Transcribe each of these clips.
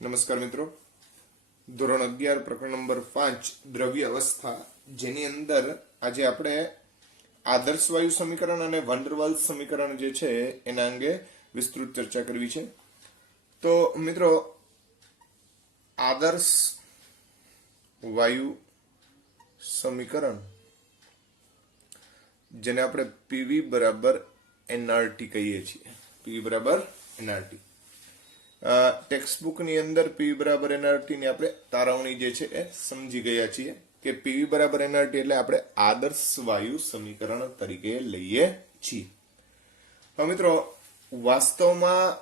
નમસ્કાર મિત્રો, ધોરણ 11 પ્રકરણ નંબર 5 દ્રવ્ય અવસ્થા, જેની અંદર આજે આપણે આદર્શ વાયુ સમીકરણ અને વાન ડર વાલ્સ સમીકરણ જે છે એના અંગે વિસ્તૃત ચર્ચા કરવી છે. તો મિત્રો, આદર્શ વાયુ સમીકરણ જેને આપણે પીવી બરાબર એનઆરટી કહીએ છીએ. પીવી બરાબર એનઆરટી ટેક્સ્ટ બુક ની અંદર પીવી બરાબર એનઆરટી ની આપણે તારવણી જે છે એ સમજી ગયા છીએ કે પીવી બરાબર એનઆરટી એટલે આપણે આદર્શ વાયુ સમીકરણ તરીકે લઈએ છીએ. હવે મિત્રો, વાસ્તવમાં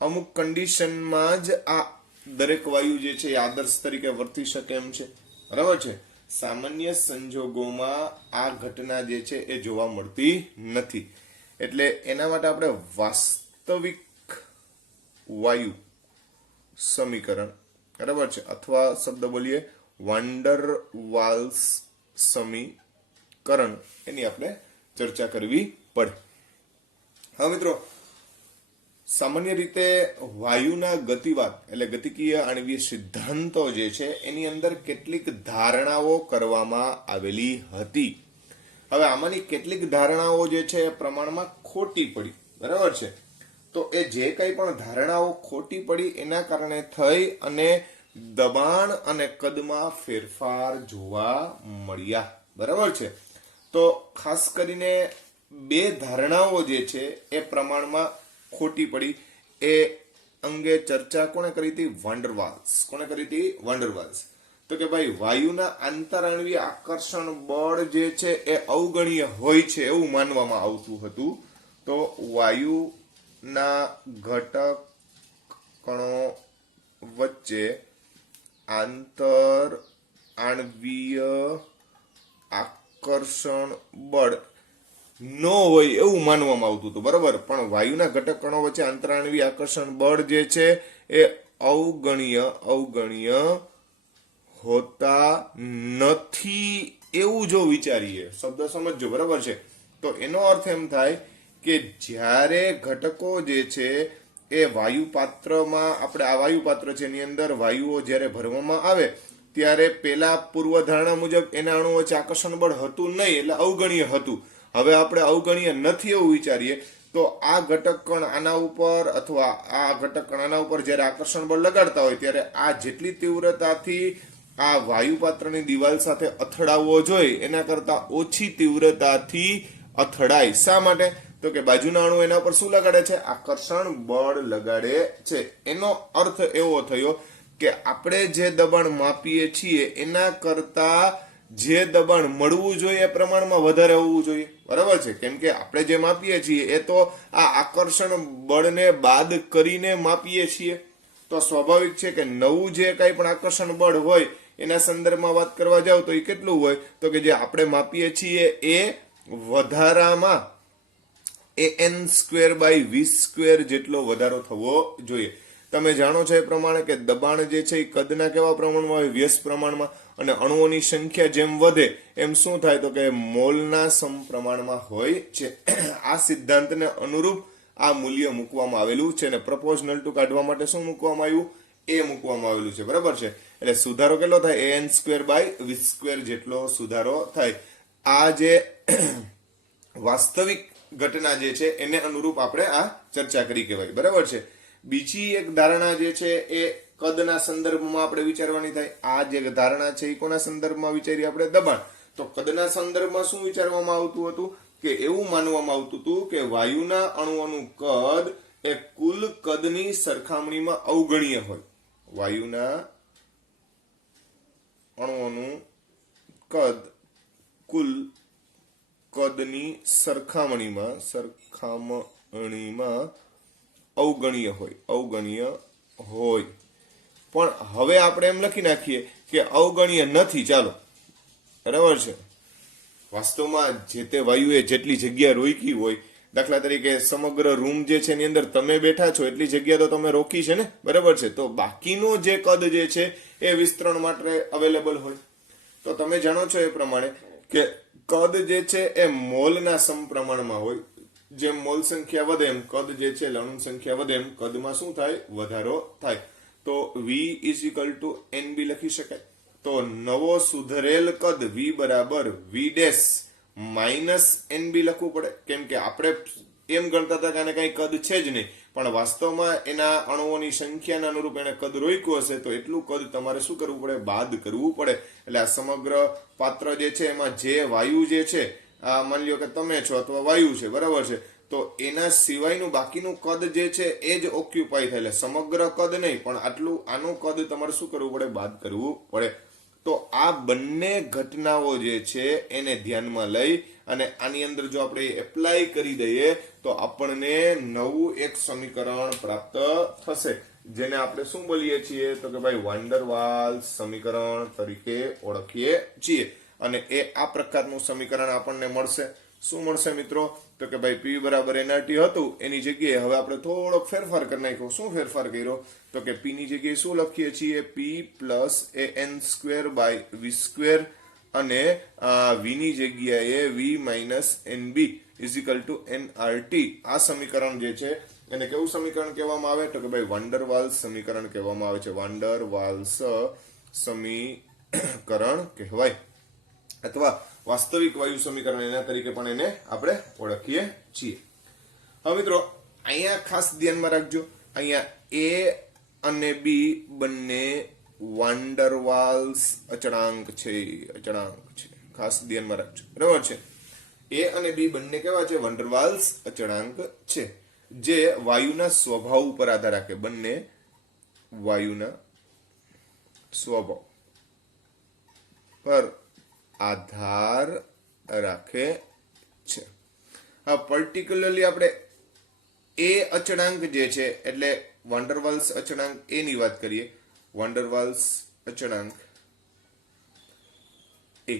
અમુક કન્ડિશનમાં જ આ દરેક વાયુ જે છે એ આદર્શ તરીકે વર્તી શકે એમ છે, બરાબર છે. સામાન્ય સંજોગોમાં આ ઘટના જે છે એ જોવા મળતી નથી. એટલે એના માટે આપણે વાસ્તવિક વાયુ સમીકરણ, બરાબર છે, અથવા શબ્દ બોલીએ વાન ડર વાલ્સ સમીકરણ, એની આપણે ચર્ચા કરવી પડે. હવે મિત્રો, સામાન્ય રીતે વાયુના ગતિવાદ એટલે ગતિકીય આણ્વીય સિદ્ધાંતો જે છે એની અંદર કેટલીક ધારણાઓ કરવામાં આવેલી હતી. હવે આમાંની કેટલીક ધારણાઓ જે છે એ પ્રમાણમાં ખોટી પડી, બરાબર છે. તો એ જે કંઈ પણ ધારણાઓ ખોટી પડી એના કારણે થઈ અને દબાણ અને કદમાં ફેરફાર જોવા મળ્યા, બરાબર છે. તો ખાસ કરીને બે ધારણાઓ જે છે એ પ્રમાણમાં ખોટી પડી. એ અંગે ચર્ચા કોણે કરી હતી? વાન ડર વાલ્સ. કોણે કરી હતી? વાન ડર વાલ્સ. તો કે ભાઈ, વાયુના આંતરાણ્વીય આકર્ષણ બળ જે છે એ અવગણ્ય હોય છે એવું માનવામાં આવતું હતું. તો વાયુના ઘટક કણો વચ્ચે આંતર આણ્વીય આકર્ષણ બળ ન હોય એવું માનવામાં આવતું હતું, બરાબર. પણ વાયુના ઘટક કણો વચ્ચે આંતરાણ્વીય આકર્ષણ બળ જે છે એ અવગણ્ય હોતા નથી એવું જો વિચારીએ, શબ્દ સમજજો, બરાબર છે. તો એનો અર્થ એમ થાય કે જ્યારે ઘટકો જે છે એ વાયુ પાત્રમાં, આપણે આ વાયુ પાત્ર છે એની અંદર વાયુઓ જ્યારે ભરવામાં આવે ત્યારે પેલા પૂર્વ ધારણા મુજબ એના અણુ વચ્ચે આકર્ષણ બળ હતું નહીં, એટલે અવગણ્ય હતું. હવે આપણે અવગણ્ય નથી એવું વિચારીએ તો આ ઘટક કણ આના ઉપર અથવા આ ઘટક કણ આના ઉપર જ્યારે આકર્ષણ બળ લગાડતા હોય ત્યારે આ જેટલી તીવ્રતાથી આ વાયુ પાત્રની દિવાલ સાથે અથડાવવો જોઈએ એના કરતા ઓછી તીવ્રતાથી અથડાય. શા માટે? તો કે બાજુના અણુ એના ઉપર શું લગાડે છે? આકર્ષણ બળ લગાડે છે. એનો અર્થ એવો થયો કે આપણે જે દબાણ માપીએ છીએ એના કરતા જે દબાણ મળવું જોઈએ એ પ્રમાણમાં વધારે હોવું જોઈએ, બરાબર છે. કેમ કે આપણે જે માપીએ છીએ એ તો આ આકર્ષણ બળને બાદ કરીને માપીએ છીએ. તો સ્વાભાવિક છે કે નવું જે કંઈ પણ આકર્ષણ બળ હોય એના સંદર્ભમાં વાત કરવા જાવ તો એ કેટલું હોય? તો કે જે આપણે માપીએ છીએ એ વધારામાં an² / v² જેટલો વધારો થવો જોઈએ. તમે જાણો છો એ પ્રમાણે કે દબાણ જે છે એ કદના કેવા પ્રમાણમાં હોય? વ્યસ્ત પ્રમાણમાં. અને અણુઓની સંખ્યા જેમ વધે એમ શું થાય? તો કે મોલના સમપ્રમાણમાં હોય છે. આ સિદ્ધાંતને અનુરૂપ આ મૂલ્ય મૂકવામાં આવેલું છે. અને પ્રપોઝનલ ટુ કાઢવા માટે શું મૂકવામાં આવ્યું? એ મૂકવામાં આવેલું છે, બરાબર છે. એટલે સુધારો કેટલો થાય? an² / v² જેટલો સુધારો થાય. આ જે વાસ્તવિક ઘટના જે છે એને અનુરૂપ આપણે આ ચર્ચા કરી કહેવાય, બરાબર છે. બીજી એક ધારણા જે છે એ કદના સંદર્ભમાં આપણે વિચારવાની થાય. આ જે ધારણા છે એ કોના સંદર્ભમાં વિચારીએ આપણે? દબાણ. તો કદના સંદર્ભમાં શું વિચારવામાં આવતું હતું? કે એવું માનવામાં આવતું હતું કે વાયુના અણુઓનું કદ એ કુલ કદની સરખામણીમાં અવગણ્ય હોય. વાયુના અણુઓનું કદ કુલ કદની સરખામણીમાં અવગણ્ય હોય. પણ હવે આપણે એમ લખી નાખીએ કે અવગણ્ય નથી, ચાલો, બરાબર છે. વાસ્તવમાં જે તે વાયુએ જેટલી જગ્યા રોકી હોય, દાખલા તરીકે સમગ્ર રૂમ જે છે એની અંદર તમે બેઠા છો એટલી જગ્યા તો તમે રોકી છે ને, બરાબર છે. તો બાકીનો જે કદ જે છે એ વિસ્તરણ માટે અવેલેબલ હોય. તો તમે જાણો છો એ પ્રમાણે કે કદ જે છે એ મોલના સમપ્રમાણમાં હોય. જેમ મોલ સંખ્યા વધે એમ કદ જે છે, અણુ સંખ્યા વધે એમ કદમાં શું થાય? વધારો થાય. તો v is equal two nb લખી શકાય. તો નવો સુધરેલ કદ v બરાબર v ડેશ માઇનસ nb લખવું પડે, કેમ કે આપણે એમ ગણતા હતા કે આને કઈ કદ છે જ નહીં, પણ વાસ્તવમાં એના અણુઓની સંખ્યાના અનુરૂપ એને કદ રોક્યું હશે, તો એટલું કદ તમારે શું કરવું પડે, બાદ કરવું પડે. એટલે આ સમગ્ર પાત્ર જે છે એમાં જે વાયુ જે છે, માની લ્યો કે તમે છો અથવા વાયુ છે, બરાબર છે, તો એના સિવાયનું બાકીનું કદ જે છે એ જ ઓક્યુપાય થાય. એટલે સમગ્ર કદ નહીં, પણ આનું કદ તમારે શું કરવું પડે, બાદ કરવું પડે. તો આ બંને ઘટનાઓ જે છે એને ધ્યાનમાં લઈ અને આની અંદર જો આપણે એપ્લાય કરી દઈએ તો આપણને નવું એક સમીકરણ પ્રાપ્ત થશે, જેને આપણે શું બોલીએ છીએ, તો કે ભાઈ વાન ડર વાલ્સ સમીકરણ તરીકે ઓળખીએ છીએ. અને એ આ પ્રકારનું સમીકરણ આપણને મળશે. શું મળશે મિત્રો, તો કે ભાઈ p બરાબર nRT હતું, એની જગ્યાએ હવે આપણે થોડોક ફેરફાર કરી નાખ્યો. શું ફેરફાર કર્યો, તો કે p ની જગ્યાએ શું લખીએ છીએ, p plus an square by v square, અને v ની જગ્યાએ v minus nb is equal to nRT. આ સમીકરણ જે છે એને કેવું સમીકરણ કહેવામાં આવે, તો કે ભાઈ વાન ડર વાલ્સ સમીકરણ કહેવામાં આવે છે. વાન ડર વાલ્સ સમીકરણ કહેવાય, અથવા વાસ્તવિક વાયુ સમીકરણ એના તરીકે પણ એને આપણે ઓળખીએ છીએ. હવે મિત્રો અહીંયા ખાસ ધ્યાનમાં રાખજો, અહીંયા a અને b બંને વાન ડર વાલ્સ અચળાંક છે. ખાસ ધ્યાનમાં રાખજો, બરાબર છે. a અને b બંને કેવા છે, વાન ડર વાલ્સ અચળાંક છે, જે વાયુના સ્વભાવ ઉપર આધાર રાખે. બંને વાયુના સ્વભાવ પર આધાર રાખે છે. આ પર્ટિક્યુલરલી આપણે એ અચળાંક જે છે, એટલે વાન ડર વાલ્સ અચળાંક એ ની વાત કરીએ. વાન ડર વાલ્સ અચળાંક એ,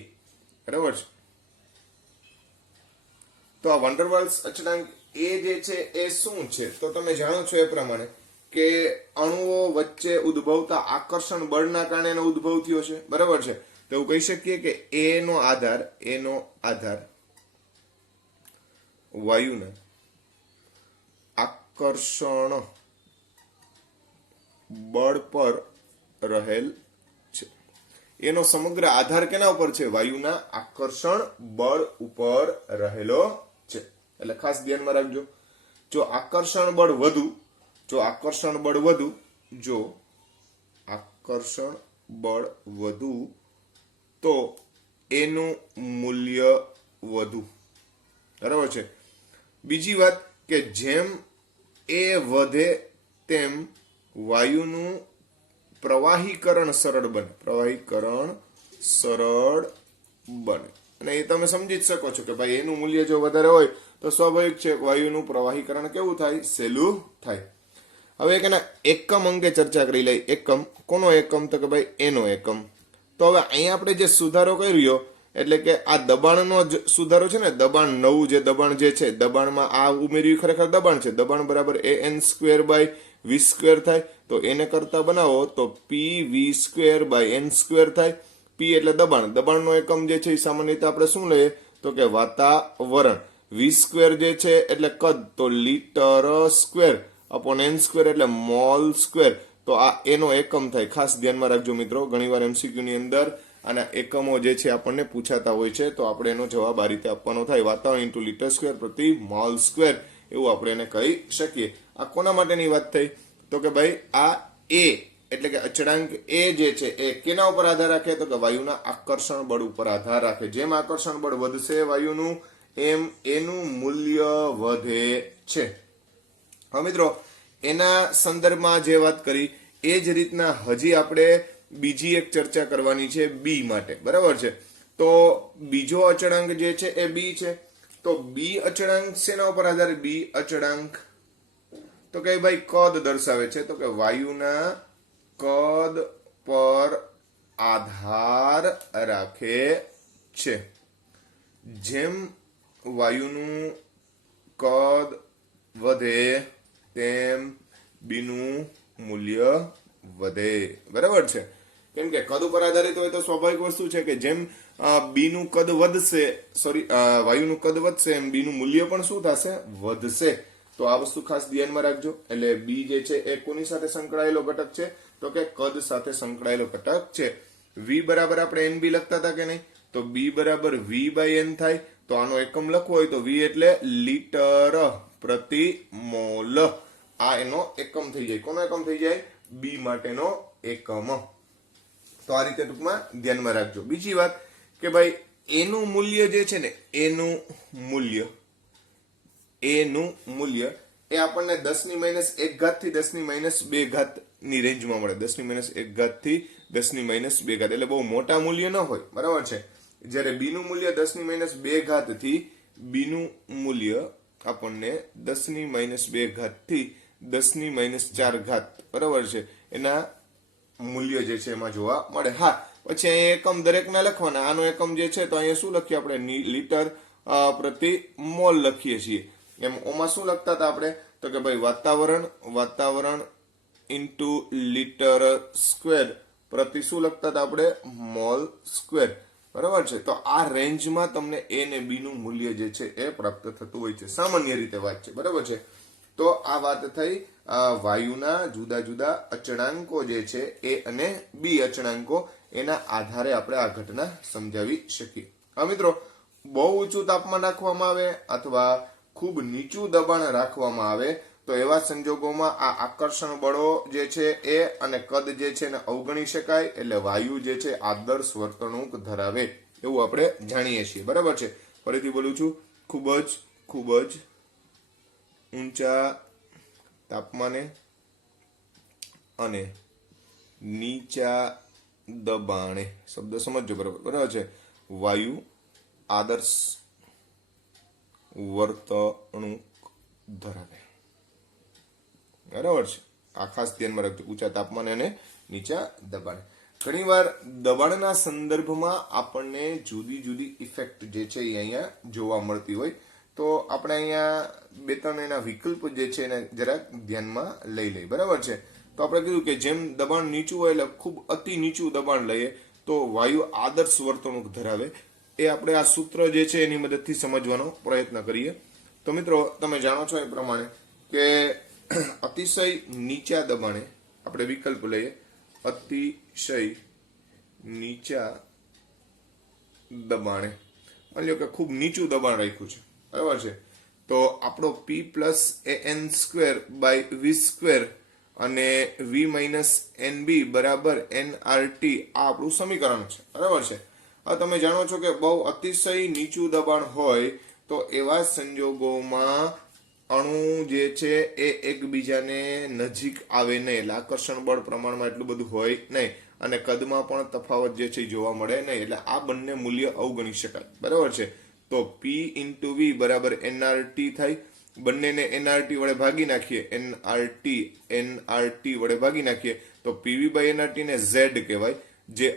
બરાબર છે. તો આ વાન ડર વાલ્સ અચળાંક એ જે છે એ શું છે, તો તમે જાણો છો એ પ્રમાણે કે અણુઓ વચ્ચે ઉદ્ભવતા આકર્ષણ બળના કારણે એનો ઉદ્ભવ થયો છે, બરાબર છે. તો એવું કહી શકીએ કે એનો આધાર વાયુના આકર્ષણ બળ પર રહેલ છે. એનો સમગ્ર આધાર કેના ઉપર છે, વાયુના આકર્ષણ બળ ઉપર રહેલો છે. એટલે ખાસ ધ્યાનમાં રાખજો, જો આકર્ષણ બળ વધુ તો એનું મૂલ્ય વધુ, બરાબર છે. બીજી વાત કે જેમ એ વધે તેમ વાયુનું પ્રવાહીકરણ સરળ બને. અને એ તમે સમજી જ શકો છો કે ભાઈ એનું મૂલ્ય જો વધારે હોય તો સ્વાભાવિક છે વાયુનું પ્રવાહીકરણ કેવું થાય, સહેલું થાય. હવે એના એકમ અંગે ચર્ચા કરી લઈ. એકમ કોનો એકમ, તો કે ભાઈ એનો એકમ. તો હવે અહીંયા આપણે જે સુધારો કર્યો, એટલે કે આ દબાણનો જ સુધારો છે ને, દબાણ નવું જે દબાણ જે છે, દબાણમાં આ ઉમેર્યું ખરેખર દબાણ છે. દબાણ બરાબર an square by v square થાય. તો એને કરતા બનાવો તો p v square by n square થાય. p એટલે દબાણનો એકમ જે છે એ સામાન્ય રીતે આપણે શું લઈએ, તો કે વાતાવરણ. v સ્ક્વેર જે છે એટલે કદ, તો litre square upon n square એટલે મોલ સ્ક્વેર. તો આ એનો એકમ થાય. ખાસ ધ્યાનમાં રાખજો મિત્રો, ઘણીવાર એમસીક્યુ ની અંદર આના એકમો જે છે આપણને પૂછાતા હોય છે, તો આપણે એનો જવાબ આ રીતે આપવાનો થાય, વાતાવરણ ઇન્ટુ લીટર સ્ક્વેર પ્રતિ મોલ સ્ક્વેર, એવું આપણે એને કહી શકીએ. આ કોના માટેની વાત થઈ, તો કે ભાઈ આ એ એટલે કે અચળાંક એ જે છે એ કેના ઉપર આધાર રાખે, તો કે વાયુના આકર્ષણ બળ ઉપર આધાર રાખે. જેમ આકર્ષણ બળ વધશે વાયુનું, એમ એનું મૂલ્ય વધે છે. હવે મિત્રો એના સંદર્ભમાં જે વાત કરી એ જ રીતના હજી આપણે બીજી એક ચર્ચા કરવાની છે બી માટે, બરાબર છે. તો બીજો અચળાંક જે છે એ બી છે. તો બી અચળાંક શેના ઉપર આધારે, બી અચળાંક તો કે ભાઈ કદ દર્શાવે છે, તો કે વાયુના કદ પર આધાર રાખે છે. જેમ વાયુનું કદ વધે તેમ બીનું મૂલ્ય વધે, બરાબર છે. કેમ કે કદ ઉપર આધારિત હોય તો સ્વાભાવિક વસ્તુ છે કે જેમ બી નું કદ વધશે, વાયુનું કદ વધશે, એમ બી નું મૂલ્ય પણ શું થશે, વધશે. તો આ વસ્તુ ખાસ ધ્યાનમાં રાખજો. એટલે બી જે છે એ કોની સાથે સંકળાયેલો ઘટક છે? તો કે કદ સાથે સંકળાયેલો ઘટક છે. વી બરાબર આપણે એન બી લખતા હતા કે નહીં? તો બી બરાબર વી બાય એન થાય. તો આનો એકમ લખવો હોય તો વી એટલે લીટર પ્રતિ મોલ. આ એનો એકમ થઈ જાય. કોનો એકમ થઈ જાય? બી માટેનો એકમ. તો આ રીતે ટૂંકમાં ધ્યાનમાં રાખજો. બીજી વાત કે ભાઈ એનું મૂલ્ય જે છે ને, એનું મૂલ્ય એ આપણને 10⁻1 થી 10⁻2 ની રેન્જમાં મળે. 10⁻1 થી 10⁻2 એટલે બહુ મોટા મૂલ્ય ન હોય, બરાબર છે. જ્યારે બી નું મૂલ્ય 10⁻2 થી બી નું મૂલ્ય આપણને 10⁻2 થી 10⁻4 બરાબર છે એના મૂલ્ય જે છે એમાં જોવા મળે. હા, પછી અહીંયા એકમ દરેકના લખવાના. આનો એકમ જે છે તો અહીંયા શું લખીએ આપણે? લીટર પ્રતિ મોલ લખીએ છીએ. એમ ઓમાં શું લખતા હતા આપણે? તો કે ભાઈ વાતાવરણ ઇન્ટુ લીટર સ્ક્વેર પ્રતિ શું લખતા હતા આપણે? મોલ સ્ક્વેર, બરાબર છે. તો આ રેન્જમાં તમને એ ને બી નું મૂલ્ય જે છે એ પ્રાપ્ત થતું હોય છે. સામાન્ય રીતે વાત છે, બરાબર છે. તો આ વાત થઈ વાયુના જુદા જુદા અચળાંકો જે છે એ અને બી અચળાંકો, એના આધારે આપણે આ ઘટના સમજાવી શકીએ. હવે મિત્રો, બહુ ઊંચું તાપમાન રાખવામાં આવે અથવા ખૂબ નીચું દબાણ રાખવામાં આવે તો એવા સંજોગોમાં આ આકર્ષણ બળો જે છે એ અને કદ જે છે એને અવગણી શકાય. એટલે વાયુ જે છે આદર્શ વર્તણૂક ધરાવે એવું આપણે જાણીએ છીએ, બરાબર છે. ફરીથી બોલું છું, ખૂબ જ ઊંચા તાપમાને અને નીચા દબાણે, શબ્દ સમજો બરાબર છે, વાયુ આદર્શ વર્તણૂક ધરાવે, બરાબર છે. આ ખાસ ધ્યાનમાં રાખજો, ઊંચા તાપમાને અને નીચા દબાણે. ઘણીવાર દબાણના સંદર્ભમાં આપણને જુદી જુદી ઇફેક્ટ જે છે એ અહીંયા જોવા મળતી હોય. તો આપણે અહીંયા બે ત્રણ એના વિકલ્પ જે છે એને જરાક ધ્યાનમાં લઈ લઈએ, બરાબર છે. તો આપણે કીધું કે જેમ દબાણ નીચું હોય એટલે ખૂબ અતિ નીચું દબાણ લઈએ તો વાયુ આદર્શ વર્તણૂક ધરાવે. એ આપણે આ સૂત્ર જે છે એની મદદથી સમજવાનો પ્રયત્ન કરીએ. તો મિત્રો, તમે જાણો છો એ પ્રમાણે કે અતિશય નીચા દબાણે આપણે વિકલ્પ લઈએ. અતિશય નીચા દબાણે માની લો કે ખૂબ નીચું દબાણ રાખ્યું છે, બરાબર છે. તો આપણો P plus AN square by V square અને V માઇનસ NB બરાબર NRT આ આપણું સમીકરણ છે, બરાબર છે. હવે તમે જાણો છો કે બહુ અતિશય નીચું દબાણ હોય તો એવા સંજોગોમાં અણુ જે છે એ એકબીજાને નજીક આવે નહીં. એટલે આકર્ષણ બળ પ્રમાણમાં એટલું બધું હોય નહીં અને કદમાં પણ તફાવત જે છે જોવા મળે નહીં. એટલે આ બંને મૂલ્ય અવગણી શકાય, બરાબર છે. તો P ઇન્ટુ V બરાબર NRT થાય. બંનેને NRT વડે ભાગી નાખીએ, NRT વડે ભાગી નાખીએ તો PV બાય NRT ને Z કહેવાય, જે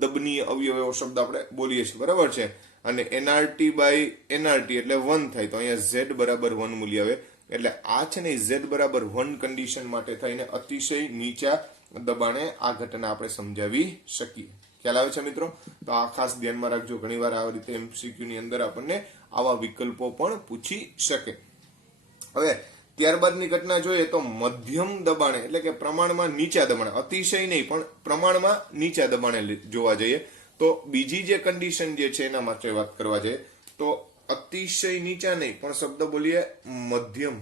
દબનીય અવયવ એવો શબ્દ આપણે બોલીએ છીએ, બરાબર છે. અને NRT બાય NRT એટલે 1 થાય. તો અહીંયા Z બરાબર 1 મૂલ્ય આવે. એટલે આ છે ને Z બરાબર 1 કન્ડિશન માટે થઈને અતિશય નીચા દબાણે આ ઘટના આપણે સમજાવી શકીએ. ખ્યાલ આવે છે મિત્રો? તો આ ખાસ ધ્યાનમાં રાખજો. ઘણીવાર આ રીતે MCQ ની અંદર આપણને આવા વિકલ્પો પણ પૂછી શકે. હવે ત્યારબાદની ઘટના જોઈએ તો મધ્યમ દબાણે એટલે કે પ્રમાણમાં નીચા દબાણે, અતિશય નહીં પણ પ્રમાણમાં નીચા દબાણે જોવા જઈએ તો બીજી જે કન્ડિશન જે છે એના માટે વાત કરવા જઈએ તો અતિશય નીચા નહીં પણ શબ્દ બોલીએ મધ્યમ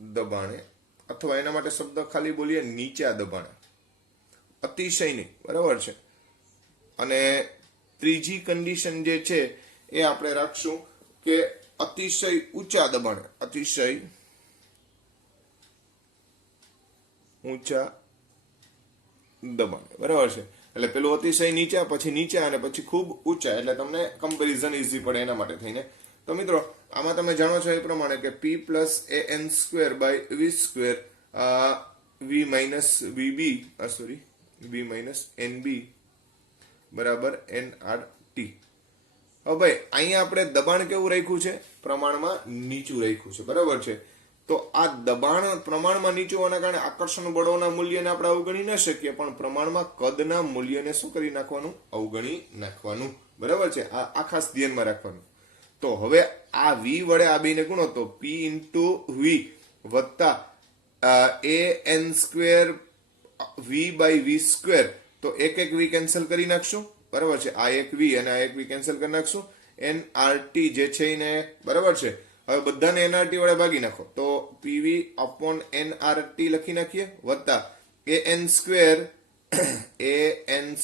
દબાણે, અથવા એના માટે શબ્દ ખાલી બોલીએ નીચા દબાણે, અતિશય નહીં, બરાબર છે. અને ત્રીજી કન્ડિશન જે છે એ આપણે રાખશું કે અતિશય ઊંચા દબાણે, અતિશય ઊંચા દબાણે, બરાબર છે. એટલે પેલું અતિશય નીચા, પછી નીચા અને પછી ખૂબ ઊંચા, એટલે તમને કમ્પેરિઝન ઈઝી પડે એના માટે થઈને. તો મિત્રો, આમાં તમે જાણો છો એ પ્રમાણે કે P plus AN square by V square V minus VB V minus NB બરાબર NRT. હવે ભાઈ અહીંયા આપણે દબાણ કેવું રાખ્યું છે? પ્રમાણમાં નીચું રાખ્યું છે, બરાબર છે. તો આ દબાણ પ્રમાણમાં નીચું હોવાના કારણે આકર્ષણ બળોના મૂલ્યને આપણે અવગણી ન શકીએ, પણ પ્રમાણમાં કદના મૂલ્યને શું કરી નાખવાનું? અવગણી નાખવાનું, બરાબર છે. આ ખાસ ધ્યાનમાં રાખવાનું. તો હવે આ v વડે આ બેને ગુણો તો p ઇન્ટુ v વત્તા an square v by v square, તો એક v કેન્સલ કરી નાખશું, બરાબર છે, આ એક v અને આ એક v કેન્સલ કરી નાખશું, nrt જે છે એને, બરાબર છે. હવે બધાને nrt વડે ભાગી નાખો તો pv અપોન nrt લખી નાખીએ, વત્તા an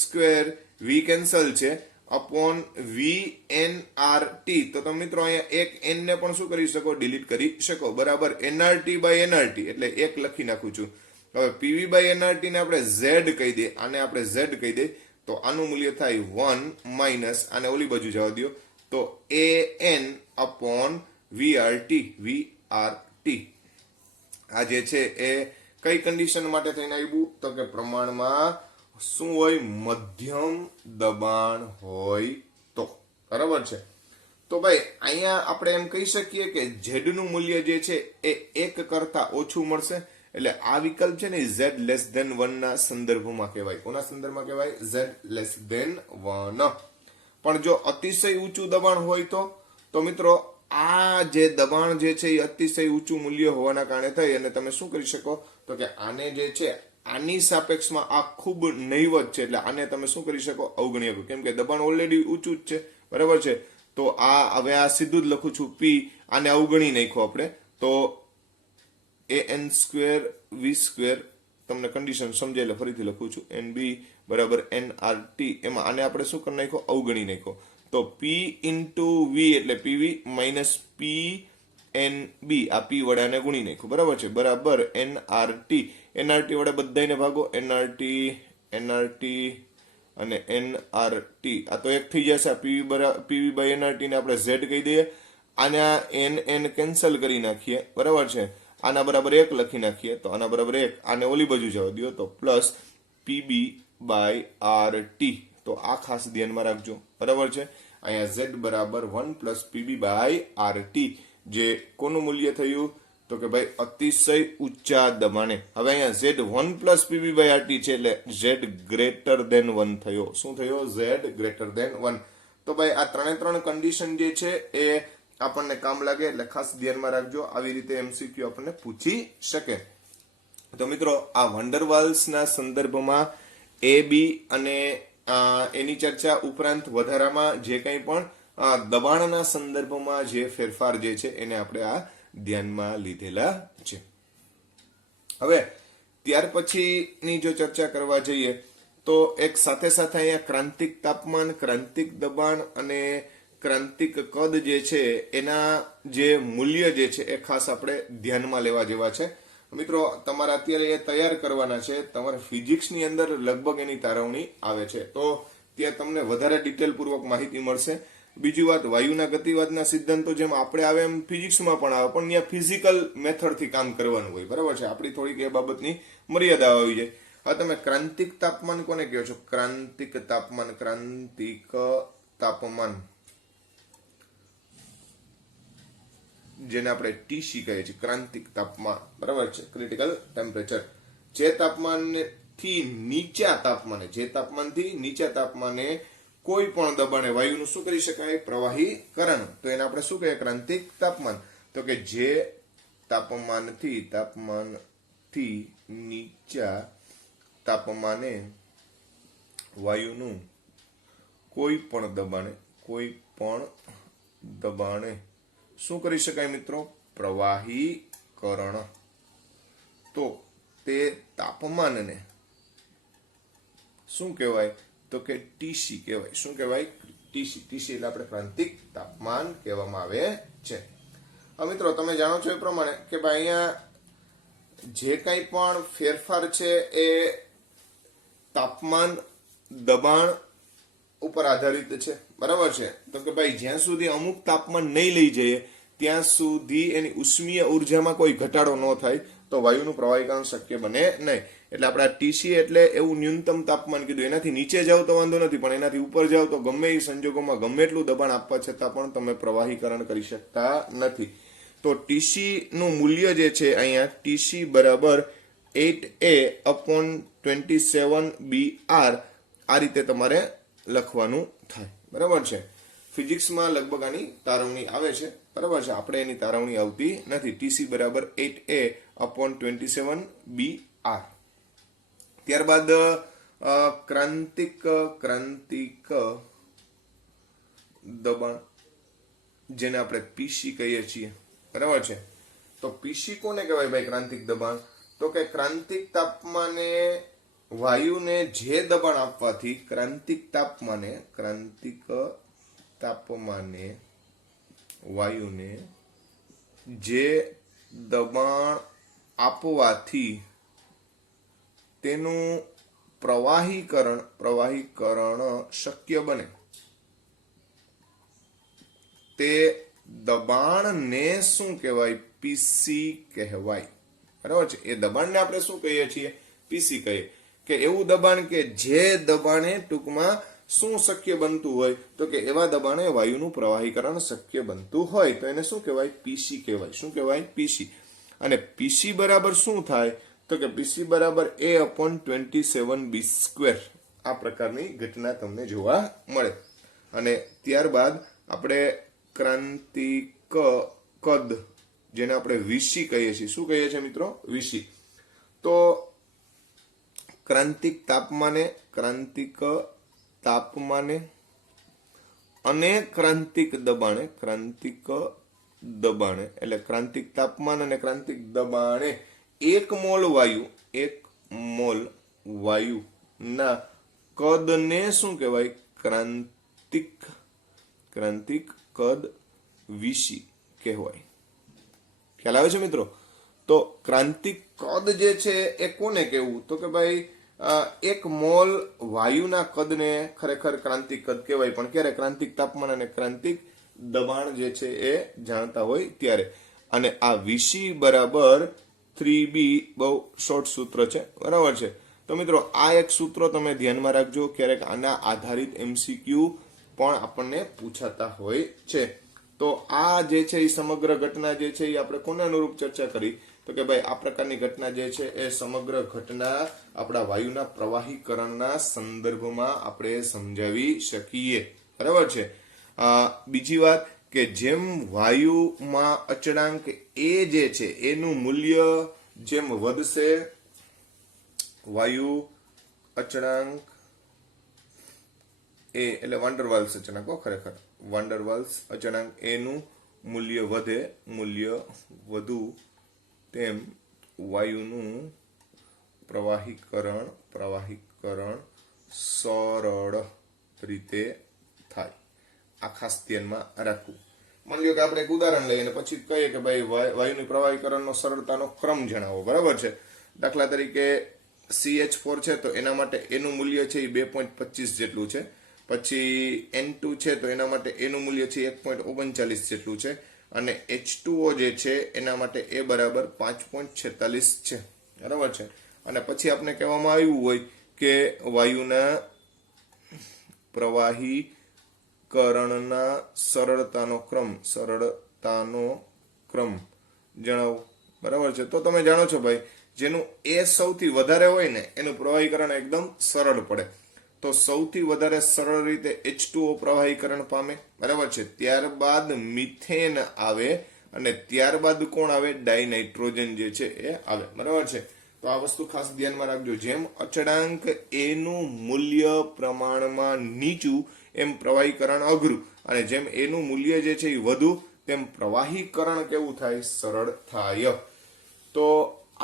સ્ક્વેર v કેન્સલ છે અપોન vnrt, તો તમે મિત્રો અહીંયા એક n ને પણ શું કરી શકો, ડિલીટ કરી શકો, બરાબર, nrt બાય nrt એટલે એક લખી નાખું છું. હવે pv બાય nrt ને આપણે z કહી દઈએ, આને આપણે z કહી દઈએ, તો આનું મૂલ્ય થાય 1 માઇનસ આને ઓલી બાજુ જવા દો તો an અપોન vrt. આ જે છે એ કઈ કન્ડિશન માટે થઈને આવ્યું, તો કે પ્રમાણમાં શું હોય, મધ્યમ દબાણ હોય તો, બરાબર છે. તો ભાઈ અહીંયા આપણે એમ કહી શકીએ કે z નું મૂલ્ય જે છે એ 1 કરતા ઓછું મળશે, એટલે આ વિકલ્પ છે ને z લેસ ધેન 1 ના સંદર્ભમાં કહેવાય. કોના સંદર્ભમાં કહેવાય, z લેસ ધેન 1. પણ જો અતિશય ઊંચું દબાણ હોય તો મિત્રો આ જે દબાણ જે છે એ અતિશય ઊંચું મૂલ્ય હોવાના કારણે થઈ અને તમે શું કરી શકો, તો કે આને જે છે આની સાપેક્ષમાં આ ખૂબ નહીવત છે, એટલે આને તમે શું કરી શકો, અવગણી શકો, કેમ કે દબાણ ઓલરેડી ઊંચું જ છે, બરાબર છે. તો આ હવે આ સીધું જ લખું છું p, આને અવગણી નાખો આપણે તો an સ્ક્વેર v સ્ક્વેર, તમને કન્ડિશન સમજાય એટલે ફરીથી લખું છું, nb બરાબર nrt, એમાં આને આપણે શું કરી નાખો, અવગણી નાખો, તો p ઇન્ટુ v એટલે pv માઇનસ p nb, આ p વડે આને ગુણી નાખો, બરાબર છે, બરાબર nrt વડે બધાને ભાગો, nrt અને nrt, આ તો એક થઈ જશે, આ pv બાય nrt ને આપણે z કહી દઈએ, આના n કેન્સલ કરી નાખીએ, બરાબર છે, આના બરાબર 1 લખી નાખીએ, તો આના બરાબર 1, આને ઓલી બાજુ જવા દો તો પ્લસ pb બાય rt, તો આ ખાસ ધ્યાનમાં રાખજો, બરાબર છે. અહીંયા z બરાબર 1 પ્લસ pb બાય rt, જે કોનું મૂલ્ય થયું, તો કે ભાઈ અતિશય ઊંચા દબાણે. હવે અહીંયા z 1 plus pb by rt છે એટલે z ગ્રેટર ધેન 1 થયો. શું થયો, z ગ્રેટર ધેન 1. તો ભાઈ આ ત્રણે કન્ડિશન જે છે એ આપણને કામ લાગે એટલે ખાસ ધ્યાનમાં રાખજો, આવી રીતે MCQ આપણને પૂછી શકે. તો મિત્રો આ વંડરવાલ્સના સંદર્ભમાં a b અને એની ચર્ચા ઉપરાંત વધારામાં જે કંઈ પણ દબાણના સંદર્ભમાં જે ફેરફાર જે છે એને આપણે આ ધ્યાનમાં લીધેલા છે. હવે ત્યાર પછીની જો ચર્ચા કરવા જઈએ તો એક સાથે સાથે અહીંયા ક્રાંતિક તાપમાન, ક્રાંતિક દબાણ અને ક્રાંતિક કદ જે છે એના જે મૂલ્ય જે છે એ ખાસ આપણે ધ્યાનમાં લેવા જેવા છે. મિત્રો તમારે અત્યારે એ તૈયાર કરવાના છે, તમારે ફિઝિક્સની અંદર લગભગ એની તારવણી આવે છે, તો ત્યાં તમને વધારે ડિટેલ પૂર્વક માહિતી મળશે. બીજી વાત, વાયુના ગતિવાદના સિદ્ધાંતો જેમ આપણે આવે એમ ફિઝિક્સમાં પણ આવે, પણ ત્યાં ફિઝિકલ મેથડથી કામ કરવાનું હોય, બરાબર છે, આપણી થોડીક એ બાબતની મર્યાદા આવી જાય. હવે તમે ક્રાંતિક તાપમાન કોને કહો છો, ક્રાંતિક તાપમાન જેને આપણે ટીસી કહીએ છીએ, ક્રાંતિક તાપમાન, બરાબર છે, ક્રિટિકલ ટેમ્પરેચર. જે તાપમાનથી નીચા તાપમાને કોઈ પણ દબાણે વાયુનું શું કરી શકાય, પ્રવાહીકરણ, તો એને આપણે શું કહીએ, ક્રાંતિક તાપમાન. તો કે જે તાપમાનથી નીચા તાપમાને વાયુનું કોઈ પણ દબાણે શું કરી શકાય મિત્રો, પ્રવાહીકરણ, તો તે તાપમાનને શું કહેવાય, તો કે ટીસી કહેવાય. શું કહેવાય, ટીસી. ટીસી એટલે આપણે ક્રાંતિક તાપમાન કહેવામાં આવે છે. હવે મિત્રો તમે જાણો છો એ પ્રમાણે કે ભાઈ અહીંયા જે કંઈ પણ ફેરફાર છે એ તાપમાન દબાણ ઉપર આધારિત છે, બરાબર છે. તો કે ભાઈ જ્યાં સુધી અમુક તાપમાન નહીં લઈ જઈએ ત્યાં સુધી એની ઉષ્મીય ઉર્જામાં કોઈ ઘટાડો ન થાય તો વાયુનું પ્રવાહીકરણ શક્ય બને નહીં. એટલે આપણે ટીસી એટલે એવું ન્યૂનતમ તાપમાન કીધું. એનાથી નીચે જાવ તો વાંધો નથી, પણ એનાથી ઉપર જાવ તો ગમે એ સંજોગોમાં ગમે એટલું દબાણ આપવા છતાં પણ તમે પ્રવાહીકરણ કરી શકતા નથી. તો ટીસી નું મૂલ્ય જે છે અહીંયા ટીસી બરાબર 8a/27 BR આ રીતે તમારે લખવાનું થાય, બરાબર છે. ફિઝિક્સમાં લગભગ આની તારવણી આવે છે, બરાબર છે. આપણે એની તારવણી આવતી નથી. ટીસી બરાબર 8a/27 BR. ત્યારબાદ ક્રાંતિક દબાણ, જેને આપણે પીસી કહીએ છીએ, બરાબર છે. તો પીસી કોને કહેવાય ભાઈ? ક્રાંતિક દબાણ. તો કે ક્રાંતિક તાપમાને વાયુને જે દબાણ આપવાથી ક્રાંતિક તાપમાને વાયુને જે દબાણ આપવાથી તેનું પ્રવાહીકરણ શક્ય બને તે દબાણને શું કહેવાય? પીસી કહેવાય, બરાબર છે. એ દબાણને આપણે શું કહીએ છીએ? પીસી કહીએ. કે એવું દબાણ કે જે દબાણે ટૂંકમાં શું શક્ય બનતું હોય? તો કે એવા દબાણે વાયુનું પ્રવાહીકરણ શક્ય બનતું હોય તો એને શું કહેવાય? પીસી કહેવાય. શું કહેવાય? પીસી. અને પીસી બરાબર શું થાય? તો કે પીસી બરાબર A/27B². આ પ્રકારની ઘટના તમને જોવા મળે. અને ત્યારબાદ આપણે ક્રાંતિક કદ, જેને આપણે વીસી કહીએ છીએ. શું કહીએ છીએ મિત્રો? વીસી. તો ક્રાંતિક તાપમાને અને ક્રાંતિક દબાણે એટલે ક્રાંતિક તાપમાન અને ક્રાંતિક દબાણે 1 મોલ વાયુના કદને શું કહેવાય? ક્રાંતિક કદ વીસી કહેવાય. ખ્યાલ આવે છે મિત્રો? તો ક્રાંતિક કદ જે છે એ કોને કહેવું? તો કે ભાઈ 1 મોલ વાયુના કદને ખરેખર ક્રાંતિક કદ કહેવાય, પણ ક્યારે? ક્રાંતિક તાપમાન અને ક્રાંતિક દબાણ જે છે એ જાણતા હોય ત્યારે. અને આ વીસી બરાબર 3b બહુ શોર્ટ સૂત્ર છે, બરાબર છે. તો મિત્રો આ એક સૂત્ર તમે ધ્યાનમાં રાખજો. ક્યારેક આના આધારિત MCQ પણ આપણને પૂછાતા હોય છે. તો આ જે છે એ સમગ્ર ઘટના જે છે એ આપણે કોને અનુરૂપ ચર્ચા કરી? તો કે ભાઈ આ પ્રકારની ઘટના જે છે એ સમગ્ર ઘટના આપણા વાયુના પ્રવાહીકરણના સંદર્ભમાં આપણે સમજાવી શકીએ, બરાબર છે. બીજી વાત કે જેમ વાયુમાં અચળાંક એ જે છે એનું મૂલ્ય જેમ વધશે, વાયુ અચળાંક એ એટલે વાન્ડરવાલ્સ અચળાંક, ખરેખર વાન્ડરવાલ્સ અચળાંક એનું મૂલ્ય વધુ તેમ વાયુનું પ્રવાહીકરણ સરળ રીતે થાય. આ ખાસ ધ્યાનમાં રાખવું. માની લો કે આપણે એક ઉદાહરણ લઈએ અને પછી કહીએ કે ભાઈ વાયુની પ્રવાહીકરણનો સરળતાનો ક્રમ જણાવો, બરાબર છે. દાખલા તરીકે CH4 છે તો એના માટે એનું મૂલ્ય છે એ 2.25 જેટલું છે. પછી N2 છે તો એના માટે એનું મૂલ્ય છે 1.39 જેટલું છે. અને H2O જે છે એના માટે એ બરાબર 5.46 છે, બરાબર છે. અને પછી આપણે કહેવામાં આવ્યું હોય કે વાયુના પ્રવાહીકરણના સરળતાનો ક્રમ જણાવો, બરાબર છે. તો તમે જાણો છો ભાઈ, જેનું એ સૌથી વધારે હોય ને એનું પ્રવાહીકરણ એકદમ સરળ પડે. તો સૌથી વધારે સરળ રીતે H2O પ્રવાહીકરણ પામે, બરાબર છે. ત્યારબાદ મિથેન આવે અને ત્યારબાદ કોણ આવે? ડાયનાઇટ્રોજન જે છે એ આવે, બરાબર છે. તો આ વસ્તુ ખાસ ધ્યાનમાં રાખજો. જેમ અચળાંક એનું મૂલ્ય પ્રમાણમાં નીચું એમ પ્રવાહીકરણ અઘરું, અને જેમ એનું મૂલ્ય જે છે એ વધુ તેમ પ્રવાહીકરણ કેવું થાય? સરળ થાય. તો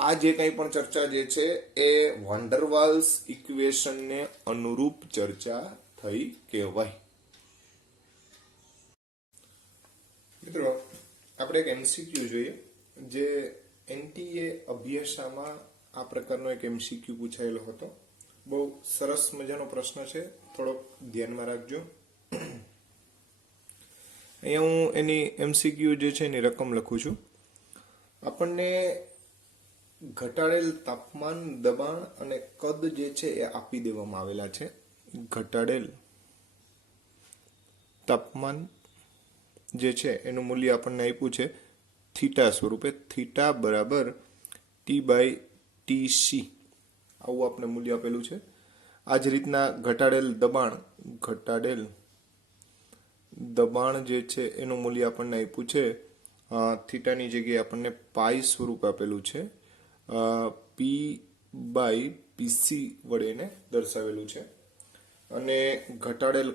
આ જે કંઈ પણ ચર્ચા જે છે એ વાન્ડરવાલ્સ ઇક્વેશનને અનુરૂપ ચર્ચા થઈ કહેવાય. મિત્રો આપણે એક MCQ જોઈએ, જે NTA અભ્યાસામાં આ પ્રકારનો એક MCQ પૂછાયેલો હતો. બહુ સરસ મજાનો પ્રશ્ન છે, થોડોક ધ્યાનમાં રાખજો. અહીંયા હું એની MCQ જે છે એની રકમ લખું છું. આપણને ઘટાડેલ તાપમાન, દબાણ અને કદ જે છે એ આપી દેવામાં આવેલા છે. ઘટાડેલ તાપમાન જે છે એનું મૂલ્ય આપણને આપ્યું છે થીટા સ્વરૂપે. થીટા બરાબર T/Tc, આવું આપણે મૂલ્ય આપેલું છે. આ જ રીતના ઘટાડેલ દબાણ જે છે એનું મૂલ્ય આપણને આપ્યું છે થીટાની જગ્યાએ આપણને પાઈ સ્વરૂપ આપેલું છે પી બાય પીસી વડે એને દર્શાવેલું છે અને ઘટાડેલ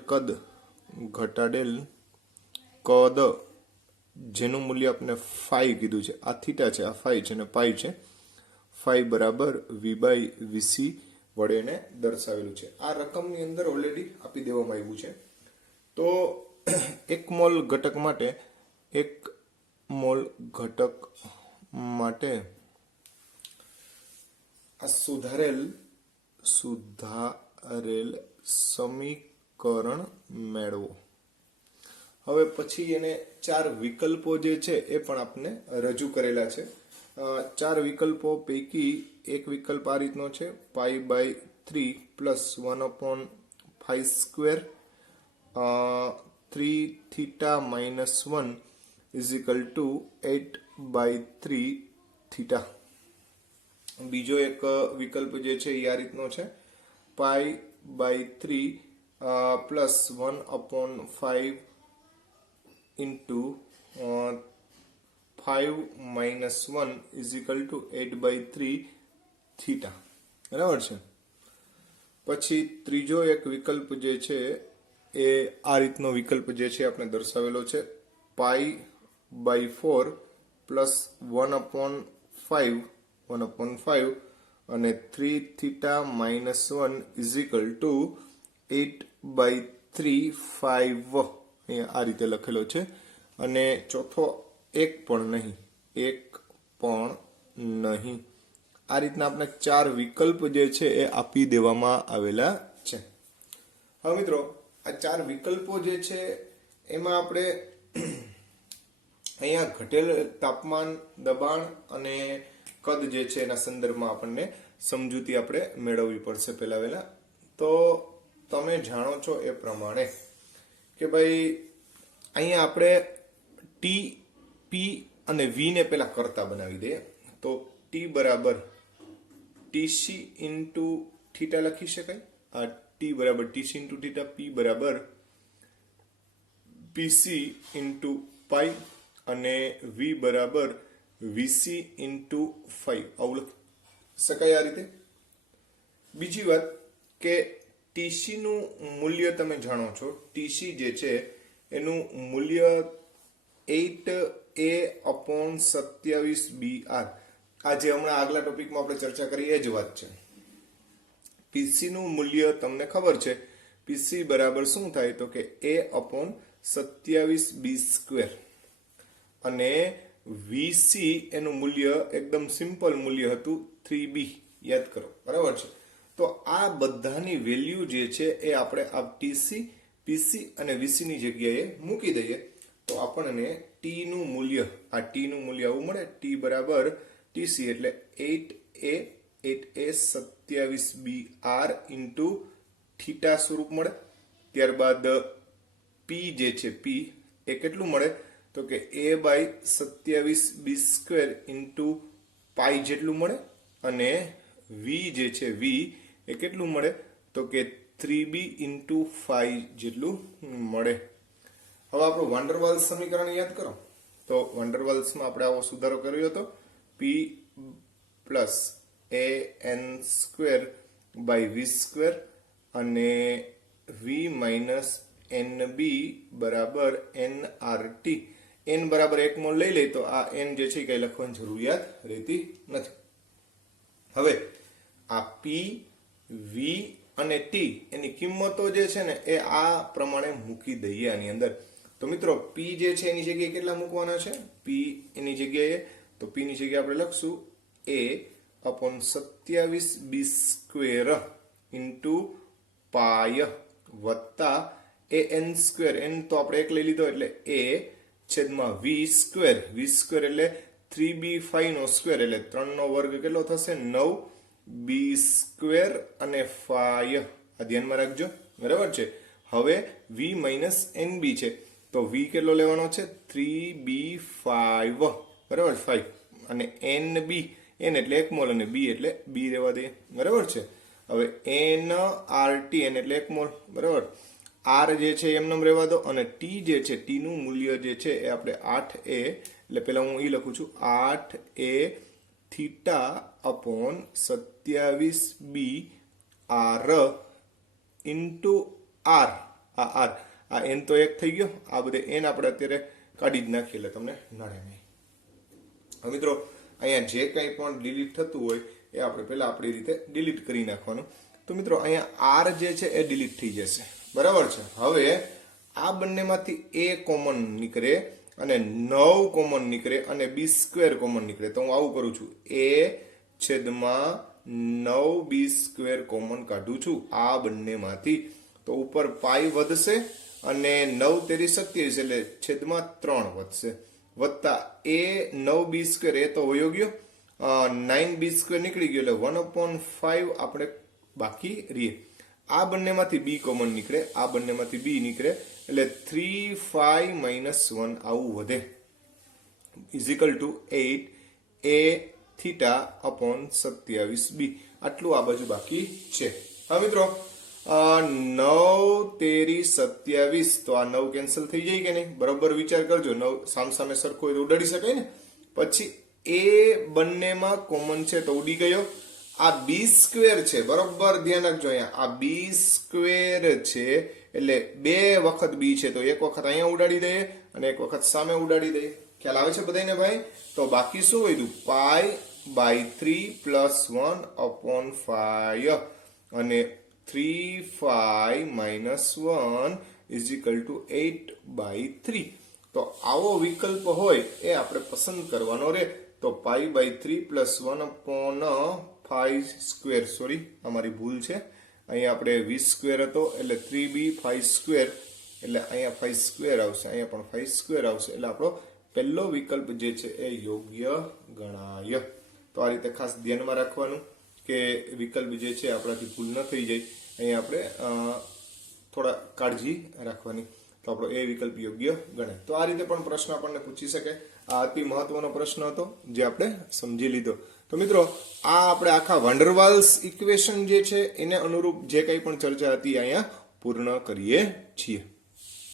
કદ જેનું મૂલ્ય આપણે ફાઈ કીધું છે, આ થીટા છે, આ ફાઈ છે અને પાઈ છે, ફાઈ બરાબર વી બાય વીસી વડે એને દર્શાવેલું છે. આ રકમની અંદર ઓલરેડી આપી દેવામાં આવ્યું છે. તો 1 મોલ ઘટક માટે આ સુધારેલ સમીકરણ મેળવો. હવે પછી એને 4 વિકલ્પો જે છે એ પણ આપણે રજૂ કરેલા છે. 4 વિકલ્પો પૈકી એક વિકલ્પ આ રીતનો છે, pi by 3 plus 1/5 square 3 theta minus 1 is equal to 8/3 theta. બીજો એક વિકલ્પ જે છે એ આ રીતનો છે, pi by 3 plus 1/5 into 5 minus 1 is equal to 8/3 theta. બરાબર છે. પછી ત્રીજો એક વિકલ્પ જે છે એ આ રીતનો વિકલ્પ જે છે આપણે દર્શાવેલો છે, પાઈ બાય 4 પ્લસ 1/5 અને 3 theta minus 1 is equal to 8/3 5 આ રીતે લખેલો છે. અને ચોથો એક પણ નહીં. આ રીતના આપણે 4 વિકલ્પ જે છે એ આપી દેવામાં આવેલા છે. હવે મિત્રો આ 4 વિકલ્પો જે છે એમાં આપણે અહીંયા ઘટેલ તાપમાન, દબાણ અને કદ જે છે એના સંદર્ભમાં આપણને સમજૂતી આપણે મેળવવી પડશે પહેલા. તો તમે જાણો છો એ પ્રમાણે કે ભાઈ અહીંયા આપણે ટી, પી અને વી ને પેલા કરતા બનાવી દઈએ. તો ટી બરાબર ટીસી ઇન્ટુ થીટા લખી શકાય. આ ટી બરાબર ટીસી ઇન્ટુ થીટા, પી બરાબર પીસી ઇન્ટુ પાઈ અને વી બરાબર વીસી ઇન્ટુ 5 આવું લખી શકાય આ રીતે. બીજી વાત કે ટીસી નું મૂલ્ય તમે જાણો છો, ટીસી જે છે એનું મૂલ્ય 8a/27br. આ જે હમણાં આગલા ટોપિકમાં આપણે ચર્ચા કરી એ જ વાત છે. પીસી નું મૂલ્ય તમને ખબર છે, પીસી બરાબર શું થાય તો કે a/27b² અને વીસી એનું મૂલ્ય એકદમ સિમ્પલ મૂલ્ય હતું 3b, યાદ કરો. બરાબર છે. તો આ બધાની વેલ્યુ જે છે એ આપણે આ ટીસી, પીસી અને વીસી ની જગ્યાએ મૂકી દઈએ તો આપણને ટી નું મૂલ્ય આવું મળે. ટી બરાબર ટીસી એટલે 8a/27br ઇન્ટુ થીટા સ્વરૂપ મળે. ત્યારબાદ પી જે છે પી એ કેટલું મળે તો કે a/27b² ઇન્ટુ પાઈ જેટલું મળે અને વી જે છે વી એ કેટલું મળે તો કે 3b ઇન્ટુ 5 જેટલું મળે. હવે આપણું વાન્ડરવાલ્સ સમીકરણ યાદ કરો. તો વાન્ડરવાલ્સમાં આપણે આવો સુધારો કર્યો હતો, p પ્લસ an²/v² અને v માઇનસ nb બરાબર nrt. n બરાબર 1 મોલ લઈ લઈ તો આ n જે છે કઈ લખવાની જરૂરિયાત રહેતી નથી. હવે આ p, v અને t એની કિંમતો જે છે ને એ આ પ્રમાણે મૂકી દઈએ આની અંદર. તો મિત્રો p જે છે એની જગ્યાએ કેટલા મૂકવાના છે? p એની જગ્યાએ તો p ની જગ્યાએ આપણે લખશું a/27b² ઇન્ટુ પાય વત્તા an². n તો આપણે એક લઈ લીધો એટલે a છેદમાં v² એટલે 3b5 નો સ્ક્વેર એટલે 3 નો વર્ગ કેટલો થશે 9b² અને 5 આ ધ્યાનમાં રાખજો. બરાબર છે. હવે v માઇનસ nb છે તો v કેટલો લેવાનો છે 3b5 બરાબર 5 અને nb n એટલે 1 મોલ અને b એટલે b રહેવા દઈએ. બરાબર છે. હવે nrt n એટલે 1 મોલ. બરાબર. આર જે છે એમનેમ રહેવા દો અને ટી જે છે ટી નું મૂલ્ય જે છે એ આપણે 8a એટલે પેલા હું એ લખું છું 8a theta upon 27b R into R આ એન તો એક થઈ ગયો આ બધે એન આપણે અત્યારે કાઢી જ નાખીએ એટલે તમને નડે નહીં. હવે મિત્રો અહીંયા જે કંઈ પણ ડિલીટ થતું હોય એ આપણે પહેલા આપણી રીતે ડિલીટ કરી નાખવાનું. તો મિત્રો અહીંયા આર જે છે એ ડિલીટ થઈ જશે બરાબર છે. હવે આ બંનેમાંથી એ કોમન નીકળે અને 9 કોમન નીકળે અને બી સ્ક્વેર કોમન નીકળે. તો હું આવું કરું છું a છેદમાં 9b સ્ક્વેર કોમન કાઢું છું આ બંનેમાંથી. તો ઉપર પાઈ વધશે અને 9 તેરી 27 એટલે છેદમાં 3 વધશે વત્તા એ 9b સ્ક્વેર એ તો વયો ગયો 9b સ્ક્વેર નીકળી ગયો એટલે 1/5 આપણે બાકી રહીએ. આ બંનેમાંથી બી કોમન નીકળે આ બંનેમાંથી બી નીકળે એટલે 3/5 - 1 આવું વધે ઇઝિકલ two 8 a theta upon 27b આટલું આ બાજુ બાકી છે. હા મિત્રો 9 તેરી 27 તો આ 9 કેન્સલ થઈ જાય કે નહીં બરોબર વિચાર કરજો 9 સામસામે સરખો હોય તો ઉડાડી શકાય ને. પછી એ બંનેમાં કોમન છે તો ઉડી ગયો. આ બી સ્ક્વેર છે બરોબર ધ્યાન રાખજો અહીંયા આ બી સ્ક્વેર છે એટલે 2 વખત બી છે તો એક વખત અહીંયા ઉડાડી દઈએ અને એક વખત સામે ઉડાડી દઈએ. ખ્યાલ આવે છે બધાને ભાઈ? તો બાકી શું વધ્યું π/3 + 1/5 અને 3/5 - 1 = 8/3. તો આવો વિકલ્પ હોય એ આપણે પસંદ કરવાનો રહે. તો π/3 + 1/5 સોરી અમારી ભૂલ છે અહીંયા આપણે 20 હતો એટલે 3b 5 એટલે અહીંયા 5 આવશે અહીંયા પણ 5 આવશે એટલે આપણો પહેલો વિકલ્પ જે છે એ યોગ્ય ગણાય. તો આ રીતે ખાસ ધ્યાનમાં રાખવાનું કે વિકલ્પ જે છે આપણાથી ભૂલ ન થઈ જાય અહીંયા આપણે થોડા કાળજી રાખવાની તો આપણો એ વિકલ્પ યોગ્ય ગણાય. તો આ રીતે પણ પ્રશ્ન આપણને પૂછી શકે. આ અતિ મહત્વનો પ્રશ્ન હતો જે આપણે સમજી લીધો. તો મિત્રો આ આપણે આખા વંડરવાલ્સ ઇક્વેશન જે છે એને અનુરૂપ જે કંઈ પણ ચર્ચા હતી અહીંયા પૂર્ણ કરીએ છીએ.